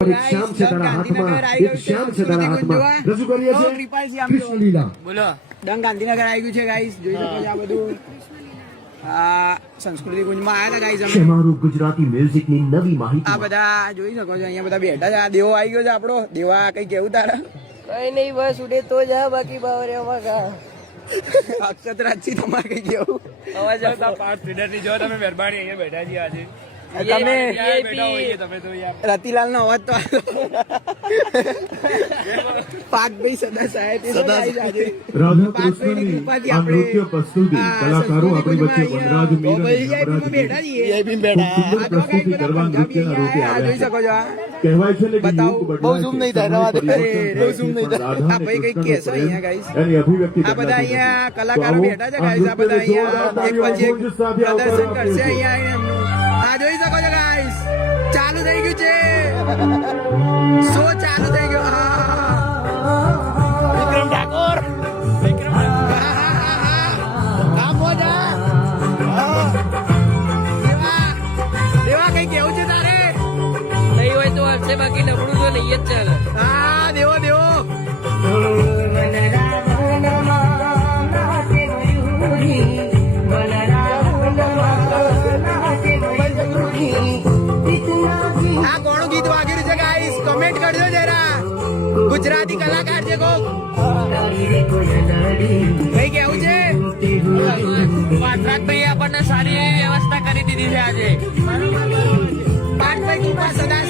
એક શ્યામ છે તારા હાથમાં, એક શ્યામ છે તારા હાથમાં. રજૂ કરીએ છીએ કૃષ્ણ લીલા. બોલો ડંગ ગાંધીનગર આવી ગયું છે ગાઈસ, જોઈ શકો છો આ બધું. આ સંસ્કૃતિ કુંજમાં આયા હતા ગાઈસ અમે. અમારું ગુજરાતી મ્યુઝિકની નવી માહિતી. આ બધા જોઈ શકો છો અહીંયા બધા બેઠા છે. આ દેવો આવી ગયો છે આપણો. દેવા કઈ કેવું તારા? કઈ નહીં, બસ ઉડે તો જા, બાકી બાવરે અમારા અક્ષત રાજથી તમારે કઈ કેવું? અવાજ આવતા 5 મિનિટની જો તમે મહેરબાની અહીંયા બેઠા છીએ આજે. તમે ક્યાં બેઠા હોઈએ તમે તો યાર. રતિલાલ નો અવાજ તો પાકભાઈ સદા સાહેબ રાધા કૃષ્ણની આ નૃત્ય પ્રસ્તુતિ કલાકારો આપણી વચ્ચે વનરાજ મીરા બેઠા છીએ. સુંદર પ્રસ્તુતિ કરવા નૃત્યના રૂપે આ જોઈ આવ્યા શકો છો. આ કહેવાય છે ને કે બતાવો. યુગ બદલાય બહુ છે, zoom નહીં થાય, સમય રવા દે. પરિવર્તન બહુ થાય zoom છે, નહીં પણ થાય. રાધા આ ભાઈ અને કંઈક કહેશો કૃષ્ણનો અહીંયા, પ્રેમ, guys. એની અભિવ્યક્તિ આ બધા બદલાતી અહીંયા નથી. કલાકારો તો બેઠા છે આવો, ગાઈસ. આ બધા આ નૃત્યને અહીંયા એક જોરદાર પછી એક તાળીઓ સાથે પ્રદર્શન આવકારવા કરશે આપીએ છીએ. અહીંયા એમનું. આ જોઈ શકો છો ગાઈસ, ચાલુ થઈ ગયું છે. શો ચાલુ થઈ ગયો. વિક્રમ ઠાકોર. દેવા કઈ કેવું છે તારે? નહીં હોય તો હશે, બાકી નબળું તો નહીં જ ચાલે. હા દેવો દેવો. આ કોનું ગીત વાગી રહ્યું છે ગાઈસ? કમેન્ટ કરજો જરા. ગુજરાતી કલાકાર છે કોક? કઈ કેવું છે? પાઠરાજભાઈ આપણને સારી એવી વ્યવસ્થા કરી દીધી છે આજે. પાઠભાઈ કૃપા સદા